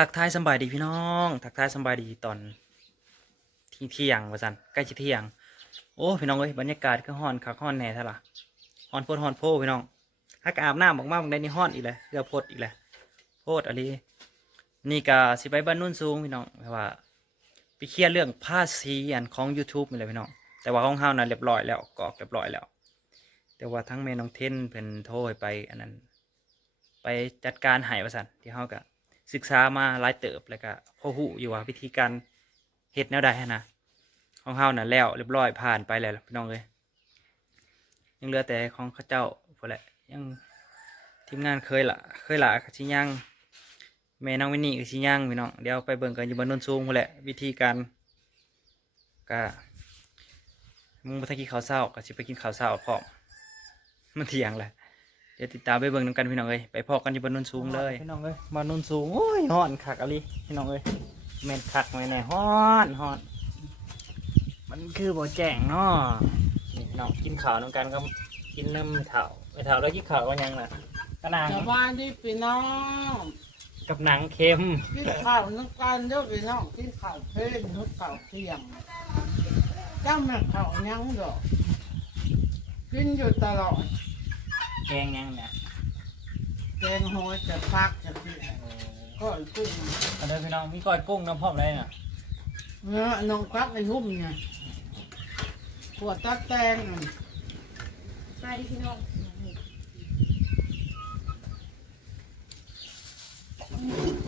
ทักทายสบายดีพี่น้อง ทักทายสบายดีตอนที่เที่ยงว่าสันใกล้จะเที่ยง โอ้พี่น้องเอ้ยบรรยากาศก็ฮ้อนคักฮ้อนแน่ท่าล่ะฮ้อนโพดฮ้อนโพพี่น้องฮักอาบน้ำออกมาบางได้นี่ฮ้อนอีกเลยเกือบพดอีกเลยโพดอะไรนี่ก็สิไปบ้านนุ่นสูงพี่น้องเพราะว่าไปเคลียร์เรื่องภาษีอันของ YouTube นี่แหละพี่น้องแต่ว่าของเฮานั้นเรียบร้อยแล้วกรอกเรียบร้อยแล้ว แต่ว่าทั้งแม่น้องเทนเพิ่นโทรให้ไปอันนั้น ไปจัดการให้ว่าซั่นที่เฮาก็ ศึกษามาหลายเติบแล้วก็พอฮู้อยู่ว่าวิธีการเฮ็ดแนวใดนะของเฮาน่ะแล้วเรียบร้อยผ่านไปแล้วพี่น้องเอ้ยยังเหลือแต่ของเขาเจ้าพอแหละยังทีมงานเคยละเคยละก็สิยังแม่น้องวินนี่ก็สิยังพี่น้องเดี๋ยวไปเบิ่งกันอยู่บนนนสูงพุ่นแหละวิธีการก็มึงบ่ทันกินข้าวเช้าก็สิไปกินข้าวเช้าพร้อมมันเที่ยงแหละ เดี๋ยวติดตามไปเบิ่งนำกันพี่น้องเอ้ยไปพอกันที่บนโนนสูงเลยพี่น้องเอ้ยบนโนนสูงโอ้ยฮ้อนคักอะลิพี่น้องเอ้ยแม่นคักแม่นแน่ฮ้อนฮ้อน มันคือบ่แจ้งเนาะนี่พี่น้องกินข้าวน้ำกันก็กินน้ำไม่เท่าไม่เท่าแล้วกินข้าวก็ยังน่ะกระหนังชาวบ้านที่พี่น้องกับหนังเค็มที่ข่าวนึกกันเด้อพี่น้องที่ข่าวเพลนนึกข่าวเที่ยงเจ้าแม่ข่าวยังดอกกินอยู่ตลอด แกงยังเนี่ยแกงหอยจะพักจะกินก็กุ้งอันเด้อพี่น้องมีก้อยกุ้งน้ำพร้อมเลยน่ะเนื้อน้องพักไอ้หุ่มเนี่ยขวดตัดแตงน่ะไปดิพี่น้อง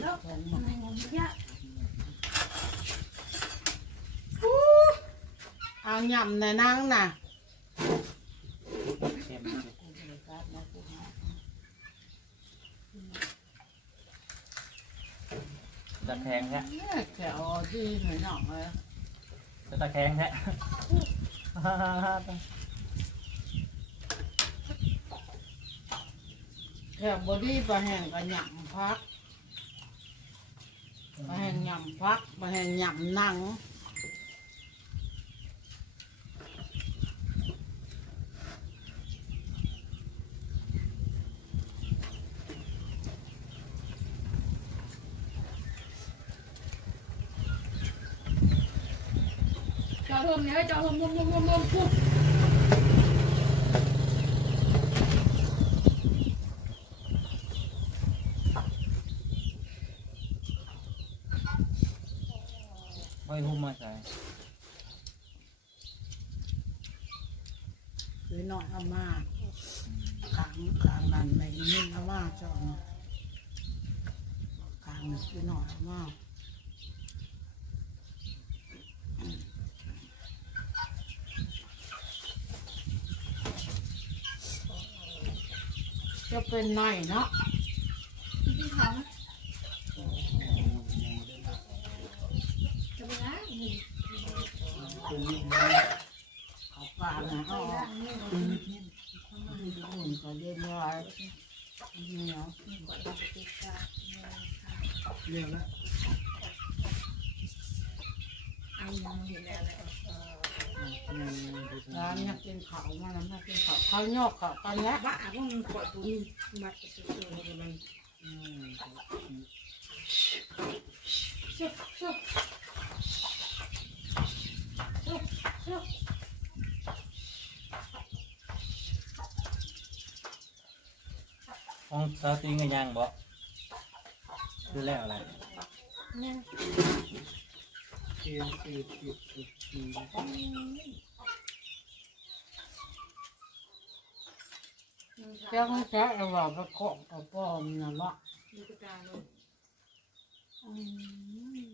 แล้วทำไมงงเยอะเอายำในนังน่ะ เค็ม ตะแคงแท้เนี่ยแถวที่หน่อยหน่อยเลยตะแคงแท้แถวบอดี้ปลาแห้งกับยำพักปลาแห้งยำพักปลาแห้งยำหนัง ทมเนี่ยจอทมมุมมุมมุมมุมปุ๊บไม่หุ้มมาใส่คือน้อยเอามาขังขังนั่นไม่นิ่งเอามาจอนขังคือน้อยเอามา จะเป็นหน่อยเนาะกินข้าวไหมจะไปไหนนี่เขาปลาเนี่ยเขาเอาอืมอุ่นก็เรียบร้อยนี่เนาะเรียบแล้วเอายังเห็นแล้วเลย ร้านเนี่ยกินเขาวมาแล้วมากินเขาวข้ายอกข้าวกันแล้วบ้าพวกมันกดปุ่มมัดสุดๆเลยมันชุบชุบชุบชุบของซาติงกันยังบ่ดูแล้วอะไรเนี่ยเกียร์สี่สิบสิบสี่เจ้าแจ๊เอาว่าไปเคาะกับป้อมนะวะดูกระจายเลยอืม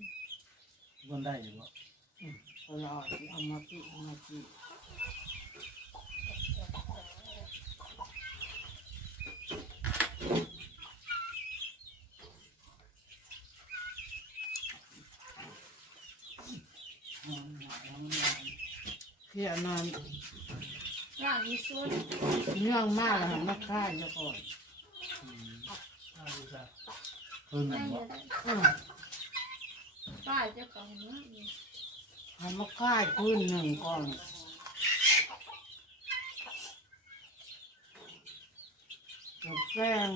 บนได้อยู่บ่ตลอเอามาปีเอามาปี ยนอนร่างมีส่วนเนื่องมากเลยมาค่ายแล้วก่อนเพิ่นได้บ่เลยอืมป้าจะก่อนนะเอามาค่ายพื้นหนึ่งก่อนกับแป้ง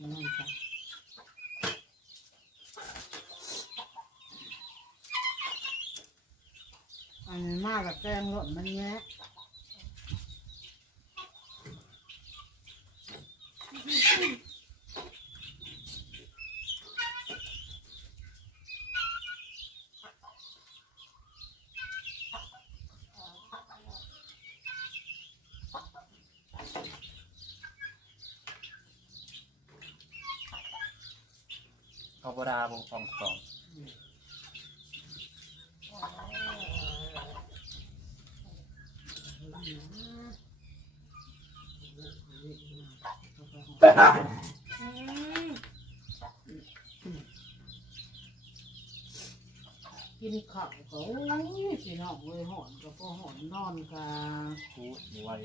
มันอันนี้มากแบบแกงหล่นมันแยะ เขาบดาบงฟองกองกินข้าวก็โอ้ยพี่น้องเว้ยหอนก็พอหอนนอนกะคูดไว้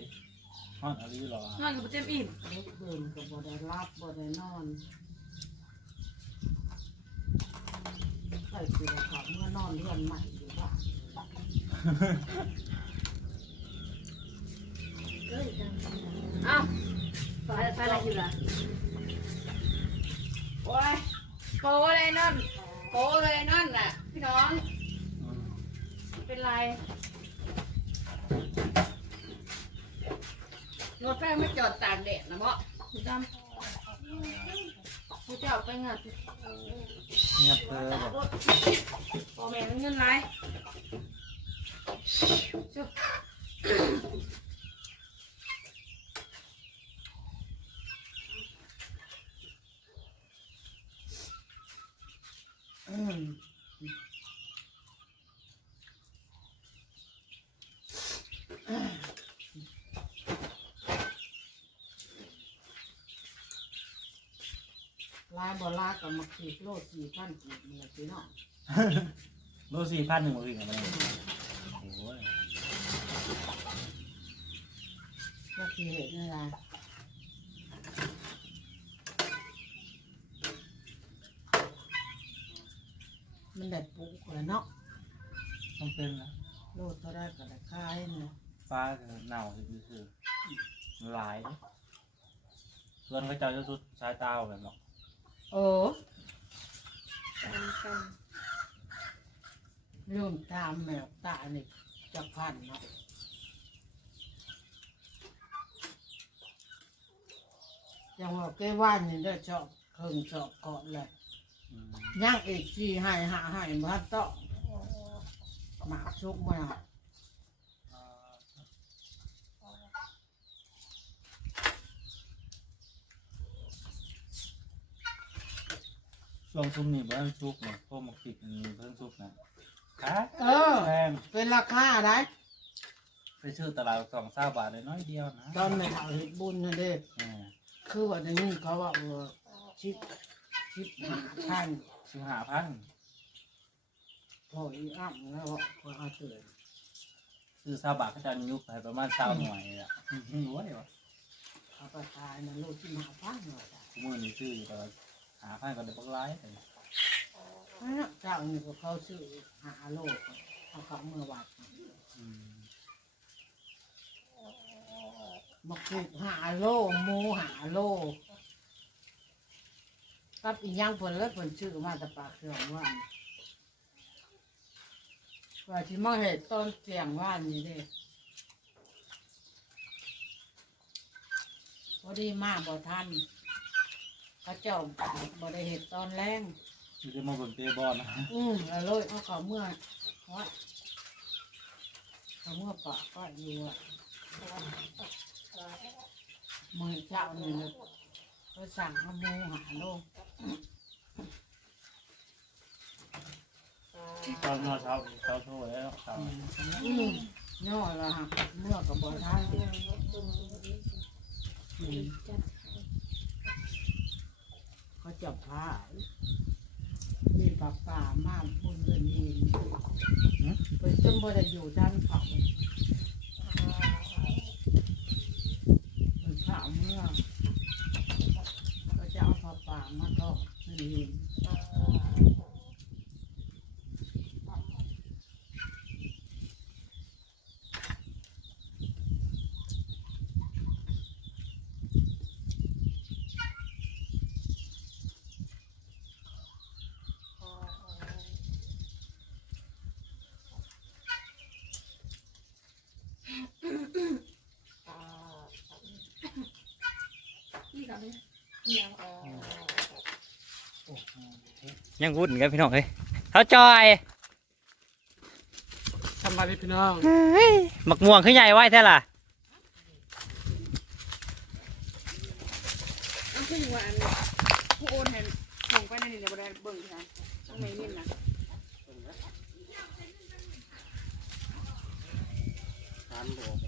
ฮอนอะไรหรอนอนกับเต็มอิ่มเล็กเดินก็บ่ได้รับบ่ได้นอน ใส่สิละครับเมื่อนอนเรือนใหม่อยู่บ้านอ้าไปไปอะไรอยู่ล่ะโอ้ยโปเลยนั่นโปเลยนั่นน่ะพี่น้อง เป็นไรรถแป้งไม่จอดตากแดดนะเมาะพี่ดำ พี่จะเอาไปงัดเงียบเพ้อบอกพอแม่มันเงินไร ลายบ่ลายก็มาขีดโลสี่พันกีดนี่แหละพี่น้องโลสี่พันหนึ่งมาวิ่งอะไรโอ้ยก็คือเห็นนี่แหละมันได้ปลูกเลยเนาะต้องเป็นนะโลดเท่าได้ก็ได้ขายเนี่ยฟ้าก็หนาวคือคือหลายเพื่อนเขาเจ้าจะสุดสายตาแบบหรอก เออเรื่องตามแมวตานี่จะพันเนาะยังว่าแกว่านนี่ได้ชอบเคิงชอบเกาะเลยอืมย่างเอกจีให้หาให้มาต้องหมากชุกมา ช่วงซุ่มนี่เบิ้งซุกเนี่ยพวกหมกติดมันมีเพิ่งซุกนะค่ะเออ แพงเป็นราคาได้ไปซื้อตลาดสองเศร้าบาทเลยน้อยเดียวนะตอนในเอาเห็ดบุญนะเด้เออคือว่าในนี้เขาว่าเออชิปชิปหาพันซื้อหาพันพออีอ้ำแล้วว่าพอเอาเตือนซื้อเศร้าบาทเขาจะยุบไปประมาณเศร้าหน่วยอะอื้อหือโอ้ยวะเอาไปขายนะลูกที่หาพันหน่อยจ้ะ กูมือนี่ซื้ออยู่ตลอด หาพันก็ได้ปักไล่ไปอันนั้นเจ้านี่ก็เขาซื้อหาโลกเอาเขาเมื่อวัดอืมมาคิดหาโลหมูหาโลกับอีกอย่างเพิ่นเลยเพิ่นชื่อมาแต่ปากเครื่องว่านว่าที่มาเห็ดต้นเสียงว่านนี่เด้พอดีมาบ่ทัน เขาเจ้าบ่ได้เห็ดตอนแรงอยู่ที่มาบนเตะบอลนะอืมแล้วเลยเอาเขาเมื่อว่าเขาเมื่อปะก็อยู่อะมือเจ้านี่เลยก็สั่งเอาหมูหาโลกตอนนอนเช้าเช้าโซ่แล้วเช้าอืมย่อละฮะเมื่อกับบอท่านอืม เขาจับผ้ามีปลาป่ามากพุ่นเดินเองไปจนบ่ได้อยู่ด้านเขามันข้าวเมื่อก็จะเอาปลาป่ามาทอดเดินเอง ยเนี่ยอ๋อยังวุ่นกันพี่น้องเอ้ยเท้าจอยสบายดีพี่น้องหมักม่วงขึ้นใหญ่ไว้แท้ล่ะเอาขึ้นว่าอันนี้ผู้โอนเห็นส่งไปในนี่เดี๋ยวบ่ได้เบิ่งค่ะต้องมีมินนะทานบอก